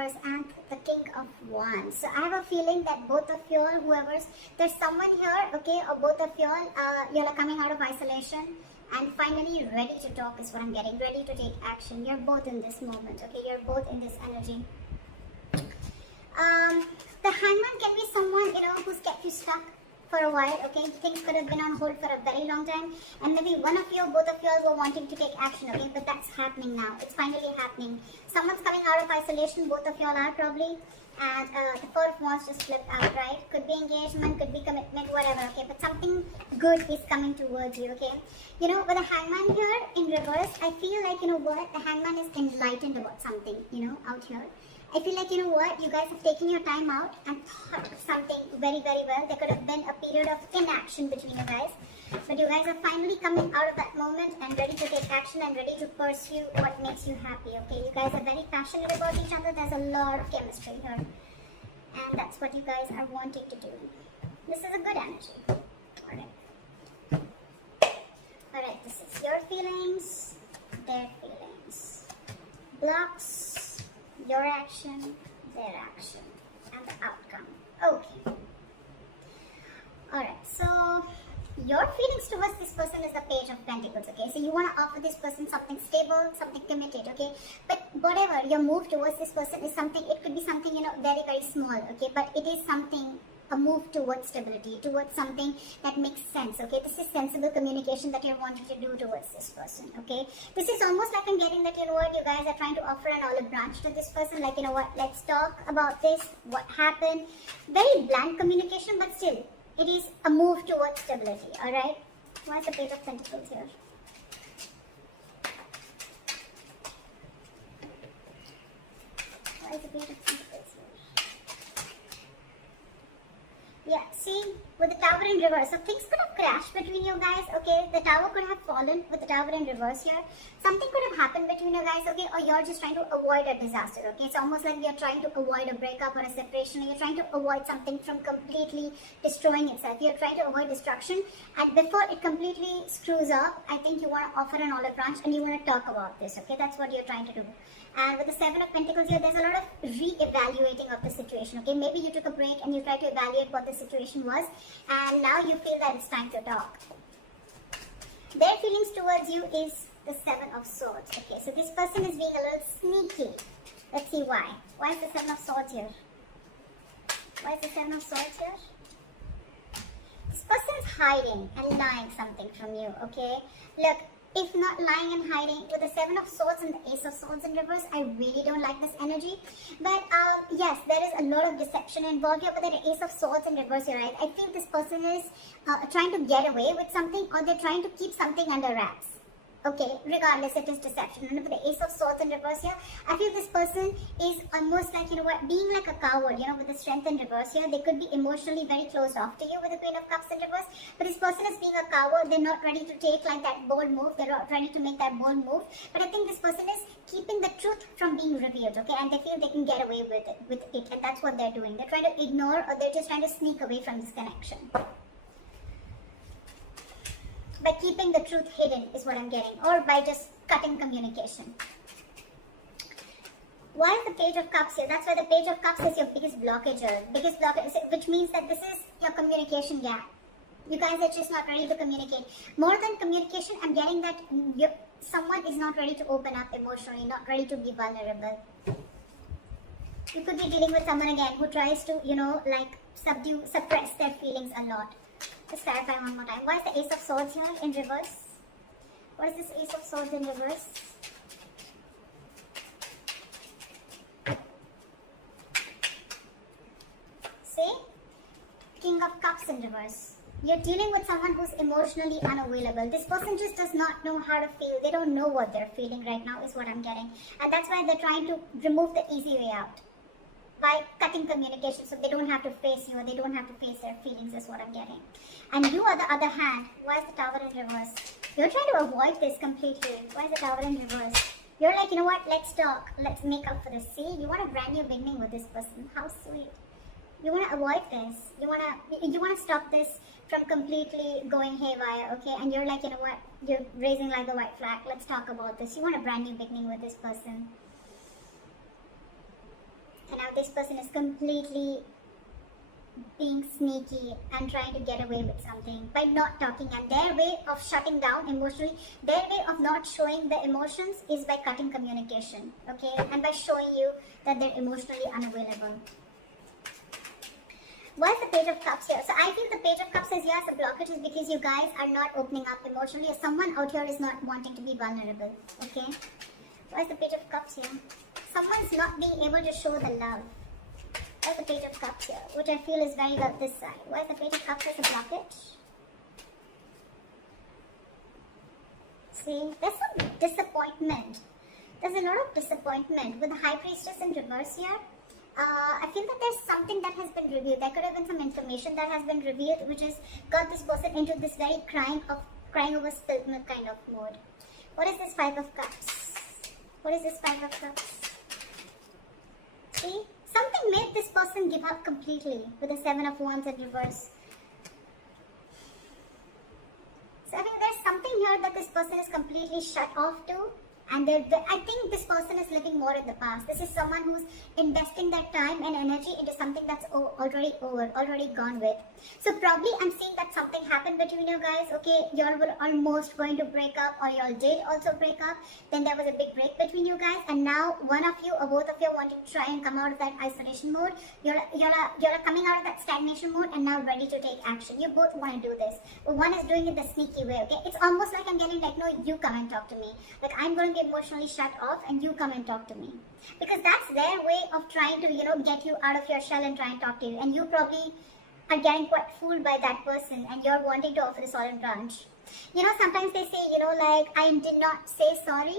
reverse and the King of Wands. So I have a feeling that both of you all, there's someone here, okay, or both of you all, you're coming out of isolation and finally ready to talk is what I'm getting, ready to take action. You're both in this moment, okay, you're both in this energy. The Hangman can be someone, who's kept you stuck for a while, okay? Things could have been on hold for a very long time, and maybe one of you, both of you all were wanting to take action, okay? But that's happening now. It's finally happening. Someone's coming out of isolation, both of you all are probably, and the Four of Wands just flipped out, right? Could be engagement, could be commitment, whatever, okay? But something good is coming towards you, okay? With the Hangman here in reverse, I feel like, the Hangman is enlightened about something, out here. I feel like, you guys have taken your time out and thought something very, very well. There could have been a period of inaction between you guys. But you guys are finally coming out of that moment and ready to take action and ready to pursue what makes you happy, okay? You guys are very passionate about each other. There's a lot of chemistry here. And that's what you guys are wanting to do. This is a good energy. Alright, this is your feelings, their feelings. Blocks. Your action, their action, and the outcome. Okay. Alright, so your feelings towards this person is the Page of Pentacles, okay? So you want to offer this person something stable, something committed, okay? But whatever, your move towards this person is something, it could be something, very, very small, okay? But it is something, a move towards stability, towards something that makes sense, okay? This is sensible communication that you're wanting to do towards this person, okay? This is almost like I'm getting that, you guys are trying to offer an olive branch to this person, like, let's talk about this, what happened. Very bland communication, but still, it is a move towards stability, alright? Why is the Page of Pentacles here? Why is the Page of Pentacles here? Yeah, see, with the Tower in reverse, so things could have crashed between you guys, okay? The Tower could have fallen with the Tower in reverse here. Something could have happened between you guys, okay? Or you're just trying to avoid a disaster, okay? It's almost like you're trying to avoid a breakup or a separation, or you're trying to avoid something from completely destroying itself. You're trying to avoid destruction, and before it completely screws up, I think you want to offer an olive branch and you want to talk about this, okay? That's what you're trying to do. And with the Seven of Pentacles here, there's a lot of re-evaluating of the situation, okay? Maybe you took a break and you tried to evaluate what the situation was, and now you feel that it's time to talk. Their feelings towards you is the Seven of Swords, okay? So this person is being a little sneaky. Let's see why. Why is the Seven of Swords here? Why is the Seven of Swords here? This person is hiding and lying something from you, okay? Look, if not lying and hiding, with the Seven of Swords and the Ace of Swords in reverse, I really don't like this energy. But yes, there is a lot of deception involved here, but the Ace of Swords in reverse, you're right. I feel this person is trying to get away with something, or they're trying to keep something under wraps. Okay, regardless, it is deception. And with the Ace of Swords in reverse here, I feel this person is almost like, being like a coward, with the Strength in reverse here. They could be emotionally very closed off to you with the Queen of Cups in reverse. But this person is being a coward. They're not ready to take like that bold move. They're not ready to make that bold move. But I think this person is keeping the truth from being revealed, okay? And they feel they can get away with it. And that's what they're doing. They're trying to ignore, or they're just trying to sneak away from this connection. By keeping the truth hidden is what I'm getting, or by just cutting communication. Why is the Page of Cups here? That's why the Page of Cups is your biggest blockage here. Which means that this is your communication gap. You guys are just not ready to communicate. More than communication, I'm getting that someone is not ready to open up emotionally, not ready to be vulnerable. You could be dealing with someone again who tries to, suppress their feelings a lot. Let's clarify one more time. Why is the Ace of Swords here in reverse? What is this Ace of Swords in reverse? See? King of Cups in reverse. You're dealing with someone who's emotionally unavailable. This person just does not know how to feel. They don't know what they're feeling right now is what I'm getting. And that's why they're trying to remove the easy way out. By cutting communication, so they don't have to face you, or they don't have to face their feelings is what I'm getting. And you, on the other hand, why is the Tower in reverse? You're trying to avoid this completely. Why is the Tower in reverse? You're like, let's talk, let's make up for this. See, you want a brand new beginning with this person. How sweet. You want to avoid this. You want to stop this from completely going haywire, okay? And you're like, you're raising like the white flag. Let's talk about this. You want a brand new beginning with this person. And now this person is completely being sneaky and trying to get away with something by not talking, and their way of shutting down emotionally, their way of not showing the emotions is by cutting communication, okay, and by showing you that they're emotionally unavailable. Why is the Page of Cups here? So I feel the Page of Cups is, yes, a blockage is because you guys are not opening up emotionally, or someone out here is not wanting to be vulnerable, okay. Why is the Page of Cups here? Someone's not being able to show the love. Why is the Page of Cups here? Which I feel is very well this side. Why is the Page of Cups as a blockage? See, there's some disappointment. There's a lot of disappointment with the High Priestess in reverse here. I feel that there's something that has been revealed. There could have been some information that has been revealed, which has got this person into this very crying over spilled milk kind of mode. What is this Five of Cups? What is this Five of Cups? See? Something made this person give up completely with the Seven of Wands in reverse. So I think there's something here that this person is completely shut off to. And I think this person is living more in the past. This is someone who's investing their time and energy into something that's already over, already gone with. So probably I'm seeing that something happened between you guys. Okay, you all were almost going to break up, or you all did also break up. Then there was a big break between you guys, and now one of you or both of you are wanting to try and come out of that isolation mode. You're coming out of that stagnation mode and now ready to take action. You both want to do this. But one is doing it the sneaky way. Okay, it's almost like I'm getting like, no, you come and talk to me. Like I'm going to emotionally shut off and you come and talk to me, because that's their way of trying to get you out of your shell and try and talk to you, and you probably are getting quite fooled by that person, and you're wanting to offer this olive branch. Sometimes they say like, I did not say sorry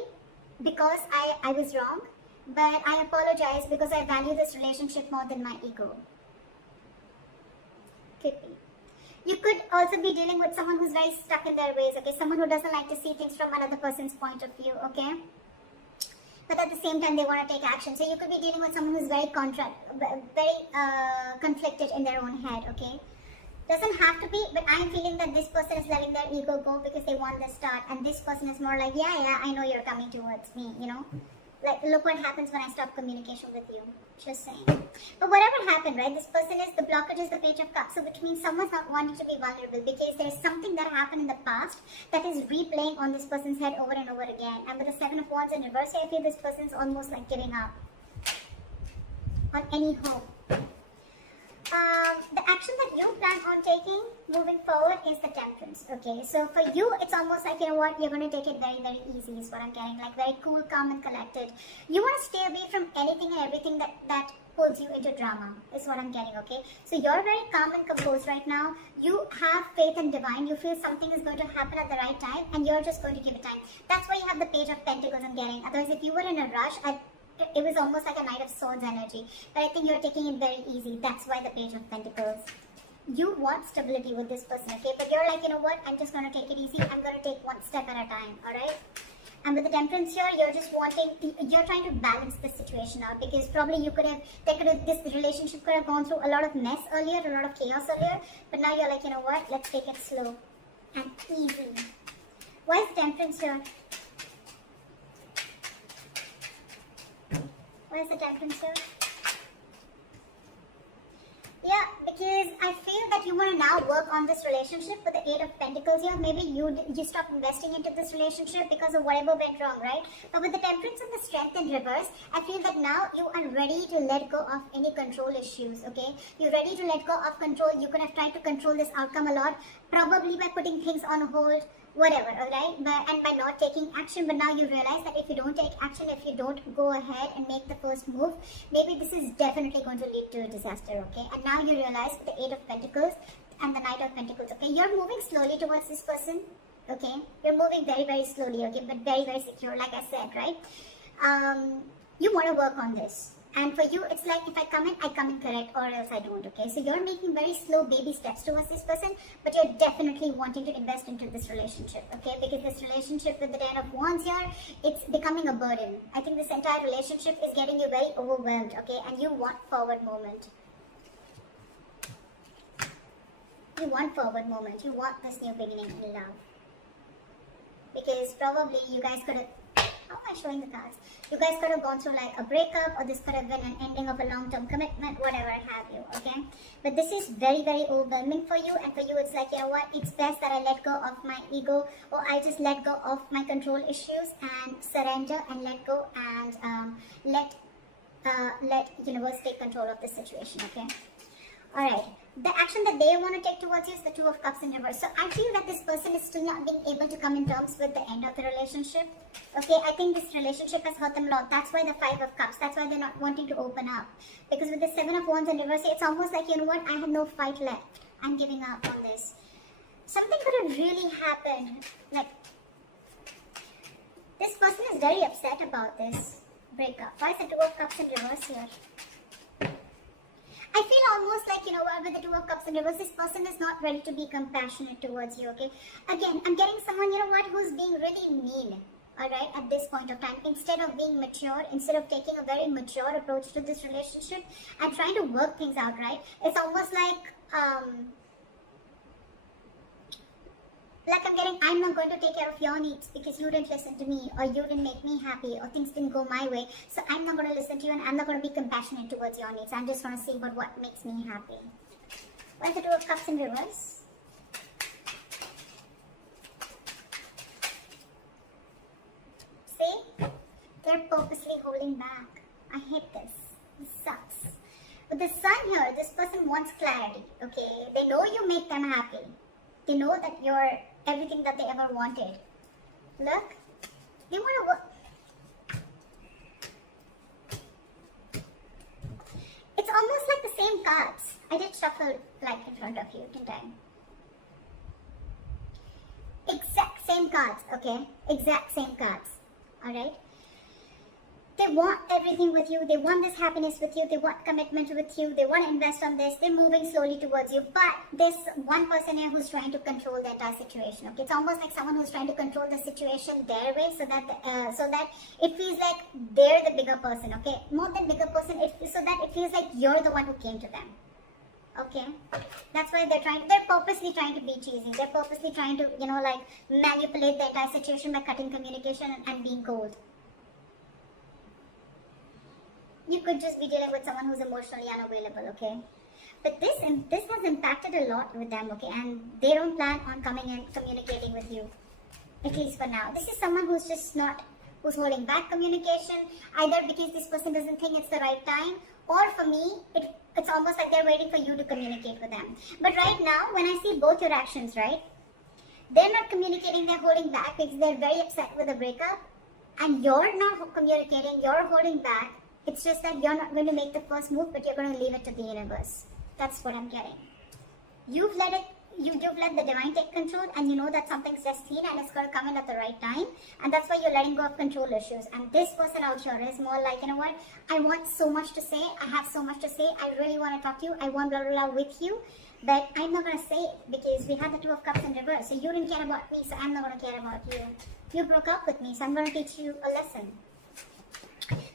because I was wrong, but I apologize because I value this relationship more than my ego. Could be. You could also be dealing with someone who's very stuck in their ways, okay? Someone who doesn't like to see things from another person's point of view, okay? But at the same time, they want to take action. So you could be dealing with someone who's very conflicted in their own head, okay? Doesn't have to be, but I'm feeling that this person is letting their ego go because they want the start. And this person is more like, yeah, I know you're coming towards me, Like, look what happens when I stop communication with you. Just saying. But whatever happened, right? This person is, the blockage is the Page of Cups. So which means someone's not wanting to be vulnerable because there's something that happened in the past that is replaying on this person's head over and over again. And with the Seven of Wands in reverse, I feel this person's almost like giving up on any hope. The action that you plan on taking moving forward is the Temperance, okay? So for you, it's almost like, you're going to take it very, very easy is what I'm getting, like very cool, calm and collected. You want to stay away from anything and everything that pulls you into drama is what I'm getting, okay? So you're very calm and composed right now. You have faith in divine. You feel something is going to happen at the right time and you're just going to give it time. That's why you have the Page of Pentacles I'm getting. Otherwise, if you were in a rush, it was almost like a Knight of Swords energy. But I think you're taking it very easy. That's why the Page of Pentacles. You want stability with this person, okay? But you're like, you know what? I'm just going to take it easy. I'm going to take one step at a time, alright? And with the Temperance here, you're trying to balance the situation out, because probably this relationship could have gone through a lot of mess earlier, a lot of chaos earlier. But now you're like, you know what? Let's take it slow and easy. Why is the Temperance here? Why is the Temperance here? Yeah, because I feel that you want to now work on this relationship with the Eight of Pentacles here. Maybe you stop investing into this relationship because of whatever went wrong, right? But with the Temperance and the Strength in reverse, I feel that now you are ready to let go of any control issues, okay? You're ready to let go of control. You could have tried to control this outcome a lot, probably by putting things on hold, whatever, alright? And by not taking action. But now you realize that if you don't take action, if you don't go ahead and make the first move, maybe this is definitely going to lead to a disaster, okay? And now you realize with the Eight of Pentacles and the Knight of Pentacles, okay? You're moving slowly towards this person, okay? You're moving very, very slowly, okay? But very, very secure, like I said, right? You want to work on this. And for you, it's like, if I come in correct, or else I don't, okay? So you're making very slow baby steps towards this person, but you're definitely wanting to invest into this relationship, okay? Because this relationship with the Ten of Wands here, it's becoming a burden. I think this entire relationship is getting you very overwhelmed, okay? And you want forward movement. You want forward movement. You want this new beginning in love. Because probably you guys could have How am I showing the cards? You guys could have gone through like a breakup, or this could have been an ending of a long-term commitment, whatever have you, okay? But this is very, very overwhelming for you, and for you it's like, you know what, it's best that I let go of my ego, or I just let go of my control issues and surrender and let go, and let universe take control of the situation, okay? Alright, the action that they want to take towards you is the Two of Cups in reverse. So I feel that this person is still not being able to come in terms with the end of the relationship. Okay, I think this relationship has hurt them a lot. That's why the Five of Cups, that's why they're not wanting to open up. Because with the Seven of Wands in reverse, it's almost like, you know what, I have no fight left. I'm giving up on this. Something could have really happened. Like, this person is very upset about this breakup. Why is the Two of Cups in reverse here? I feel almost like, you know what, with the Two of Cups in reverse, this person is not ready to be compassionate towards you, okay? Again, I'm getting someone, you know what, who's being really mean, alright, at this point of time. Instead of being mature, instead of taking a very mature approach to this relationship and trying to work things out, right? It's almost like I'm getting, I'm not going to take care of your needs because you didn't listen to me, or you didn't make me happy, or things didn't go my way. So I'm not going to listen to you, and I'm not going to be compassionate towards your needs. I'm just going to see what makes me happy. Why is the Two of Cups in reverse? See? They're purposely holding back. I hate this. This sucks. With the Sun here, this person wants clarity, okay? They know you make them happy. They know that you're everything that they ever wanted. Look, they want to work. It's almost like the same cards. I did shuffle like in front of you, didn't I? Exact same cards, okay? Exact same cards. Alright? They want everything with you. They want this happiness with you. They want commitment with you. They want to invest on this. They're moving slowly towards you. But there's one person here who's trying to control the entire situation. Okay, it's almost like someone who's trying to control the situation their way, so that it feels like they're the bigger person. Okay, more than bigger person, so that it feels like you're the one who came to them. Okay, that's why they're purposely trying to be cheesy. They're purposely trying to, you know, like manipulate the entire situation by cutting communication and being cold. You could just be dealing with someone who's emotionally unavailable, okay? But this has impacted a lot with them, okay? And they don't plan on coming and communicating with you, at least for now. This is someone who's just who's holding back communication, either because this person doesn't think it's the right time, or for me, it's almost like they're waiting for you to communicate with them. But right now, when I see both your actions, right? They're not communicating, they're holding back because they're very upset with the breakup, and you're not communicating, you're holding back. It's just that you're not going to make the first move, but you're going to leave it to the universe. That's what I'm getting. You've let the divine take control, and you know that something's destined and it's going to come in at the right time, and that's why you're letting go of control issues. And this person out here is more like, you know what, I want so much to say, I have so much to say, I really want to talk to you, I want blah blah blah with you, but I'm not going to say it because we had the Two of Cups in reverse. So you didn't care about me, so I'm not going to care about you. You broke up with me, so I'm going to teach you a lesson.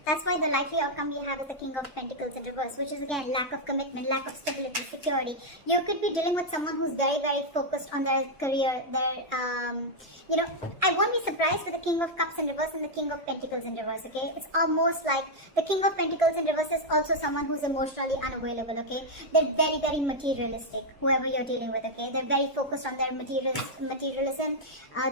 That's why the likely outcome you have is the King of Pentacles in reverse, which is again lack of commitment, lack of stability, security. You could be dealing with someone who's very, very focused on their career, I won't be surprised with the King of Cups in reverse and the King of Pentacles in reverse, okay? It's almost like the King of Pentacles in reverse is also someone who's emotionally unavailable, okay? They're very, very materialistic, whoever you're dealing with, okay? They're very focused on their materialism,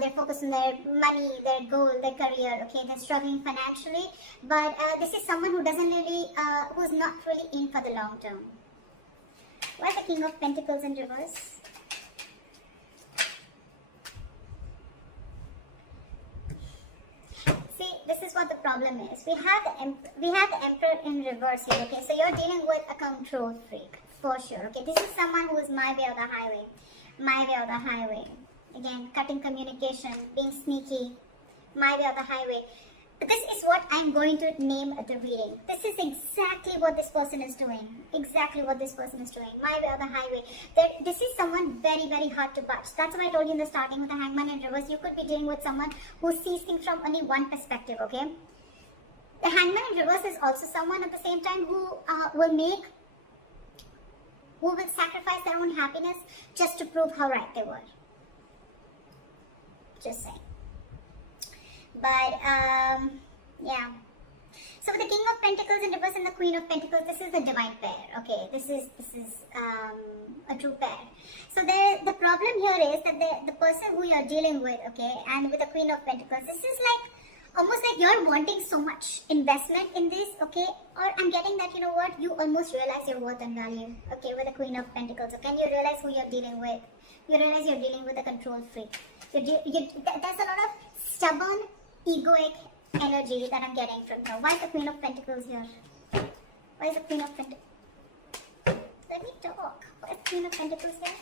they're focused on their money, their goal, their career, okay? They're struggling financially, but this is someone who doesn't really, who's not really in for the long term. Why is the King of Pentacles in reverse? See, this is what the problem is. We have the Emperor in reverse here, okay? So you're dealing with a control freak, for sure, okay? This is someone who is my way or the highway. My way or the highway. Again, cutting communication, being sneaky, my way or the highway. This is what I'm going to name the reading. This is exactly what this person is doing. Exactly what this person is doing. My way or the highway. This is someone very, very hard to budge. That's what I told you in the starting with the Hangman in reverse. You could be dealing with someone who sees things from only one perspective, okay? The Hangman in reverse is also someone at the same time who will sacrifice their own happiness just to prove how right they were. Just saying. But yeah. So with the King of Pentacles in reverse and the Queen of Pentacles, this is the divine pair. Okay, this is a true pair. So the problem here is that the person who you're dealing with, okay, and with the Queen of Pentacles, this is like almost like you're wanting so much investment in this, okay? Or I'm getting that, you know what, you almost realize your worth and value, okay, with the Queen of Pentacles, okay? And you realize who you're dealing with. You realize you're dealing with a control freak. There's a lot of stubborn, egoic energy that I'm getting from her. Why is the Queen of Pentacles here? Why is the Queen of Pentacles? Let me talk. Why is the Queen of Pentacles here?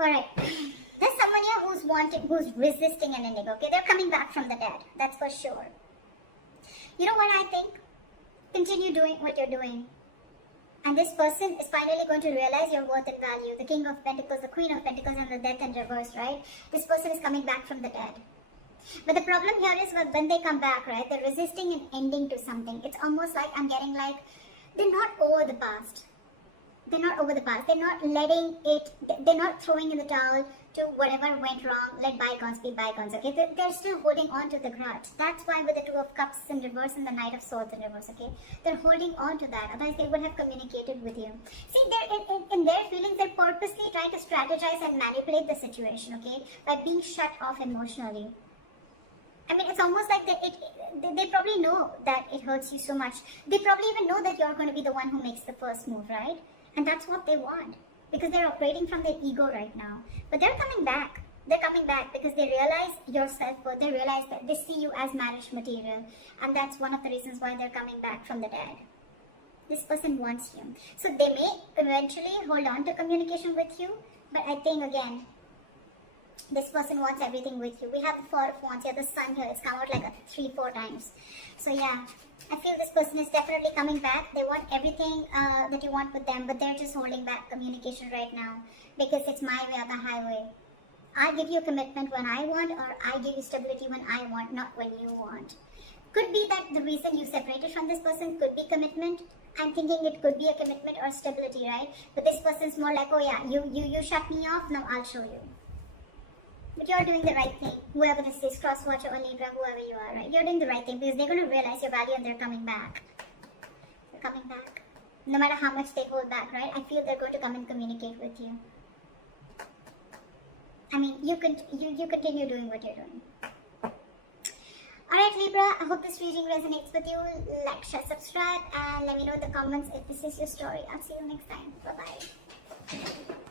Alright. There's someone here who's resisting an ending, okay? They're coming back from the dead. That's for sure. You know what I think? Continue doing what you're doing. And this person is finally going to realize your worth and value. The King of Pentacles, the Queen of Pentacles, and the Death in reverse, right? This person is coming back from the dead. But the problem here is when they come back, right? They're resisting an ending to something. It's almost like I'm getting like, they're not over the past. They're not over the past. They're not letting it, they're not throwing in the towel to whatever went wrong. Let bygones be bygones, okay? They're still holding on to the grudge. That's why with the Two of Cups in reverse and the Knight of Swords in reverse, okay? They're holding on to that. Otherwise, they would have communicated with you. See, they're in their feelings, they're purposely trying to strategize and manipulate the situation, okay? By being shut off emotionally. I mean, it's almost like they probably know that it hurts you so much. They probably even know that you're going to be the one who makes the first move, right? And that's what they want, because they're operating from their ego right now. But they're coming back. They're coming back because they realize your self-worth. They realize that they see you as marriage material. And that's one of the reasons why they're coming back from the dead. This person wants you. So they may eventually hold on to communication with you. But I think, again, this person wants everything with you. We have the Four of Wands here, the Sun here. It's come out like 3-4 times. So yeah. I feel this person is definitely coming back. They want everything that you want with them, but they're just holding back communication right now because it's my way or the highway. I give you commitment when I want, or I give you stability when I want, not when you want. Could be that the reason you separated from this person could be commitment. I'm thinking it could be a commitment or stability, right? But this person's more like, oh yeah, you shut me off, now I'll show you. But you're doing the right thing. Whoever this is, cross watcher or Libra, whoever you are, right? You're doing the right thing because they're going to realize your value and they're coming back. They're coming back. No matter how much they hold back, right? I feel they're going to come and communicate with you. I mean, you continue doing what you're doing. Alright Libra, I hope this reading resonates with you. Like, share, subscribe, and let me know in the comments if this is your story. I'll see you next time. Bye-bye.